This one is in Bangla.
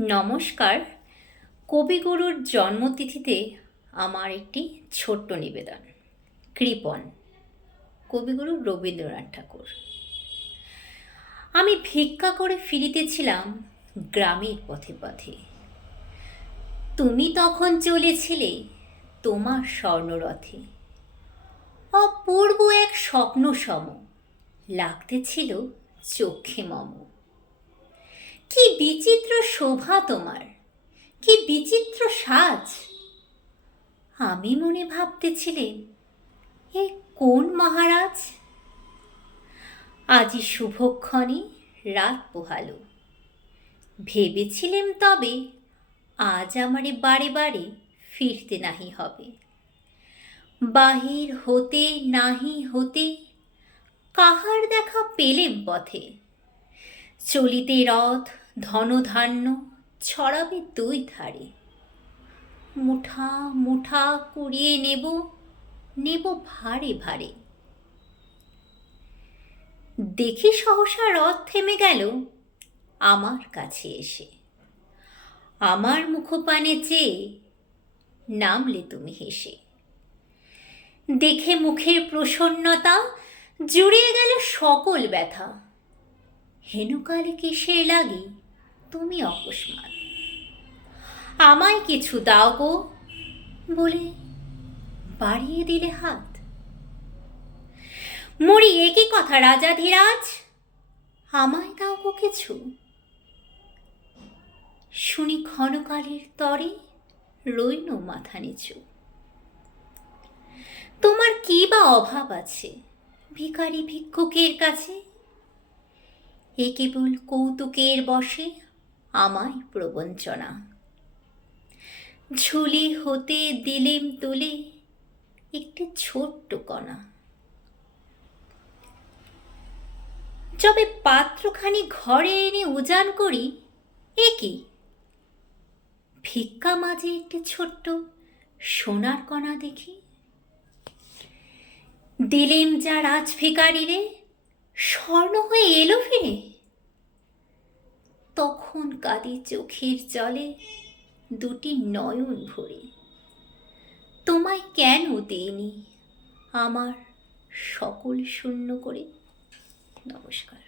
নমস্কার। কবিগুরুর জন্মতিথিতে আমার একটি ছোট্ট নিবেদন। কৃপণ, কবিগুরু রবীন্দ্রনাথ ঠাকুর। আমি ভিক্ষা করে ফিরিতেছিলাম গ্রামের পথে পথে। তুমি তখন চলেছিলে তোমার স্বর্ণরথে। অপূর্ব এক স্বপ্ন সম লাগতেছিল চক্ষে মম। কি বিচিত্র শোভা তোমার, কি বিচিত্র সাজ। আমি মনে ভাবতেছিলেন, এ কোন মহারাজ। আজি শুভক্ষণে রাত পোহালো। ভেবেছিলেম তবে আজ আমারে বারে বারে ফিরতে নাহি হবে। বাহির হতে নাহি হতে কাহার দেখা পেলেম পথে। চলিতে রথ ধনধান্য ছড়াবে দুই ধারে। মুঠা মুঠা কুড়িয়ে নেব, নেব ভারে ভারে। দেখি সহসা রথ থেমে গেল আমার কাছে এসে। আমার মুখপানে চেয়ে নামলে তুমি হেসে। দেখে মুখের প্রসন্নতা জুড়িয়ে গেল সকল ব্যথা। হেনকালে কিসের লাগি তুমি অকস্মাৎ। আমায় কিছু দাও গো বলে বাড়িয়ে দিলে হাত। মরি একই কথা রাজাধিরাজ, আমায় দাও গো কিছু। শুনি ক্ষণকালের তরে রইল মাথা নিচু। তোমার কি বা অভাব আছে ভিখারি ভিক্ষুকের কাছে। এ কেবল কৌতুকের বশে আমায় প্রবঞ্চনা। ঝুলি হতে দিলেম তুলে একটি ছোট্ট কণা। যবে পাত্রখানি ঘরে এনে উজান করি, এ কি ভিক্ষা মাঝে একটি ছোট্ট সোনার কণা দেখি। দিলেম যা রাজ ভিখারিরে স্বর্ণ হয়ে এলো ফিরে। তখন কাঁদি চোখের জলে দুটি নয়ন ভরে। তোমায় কেন দেইনি আমার সকল শূন্য করে। নমস্কার।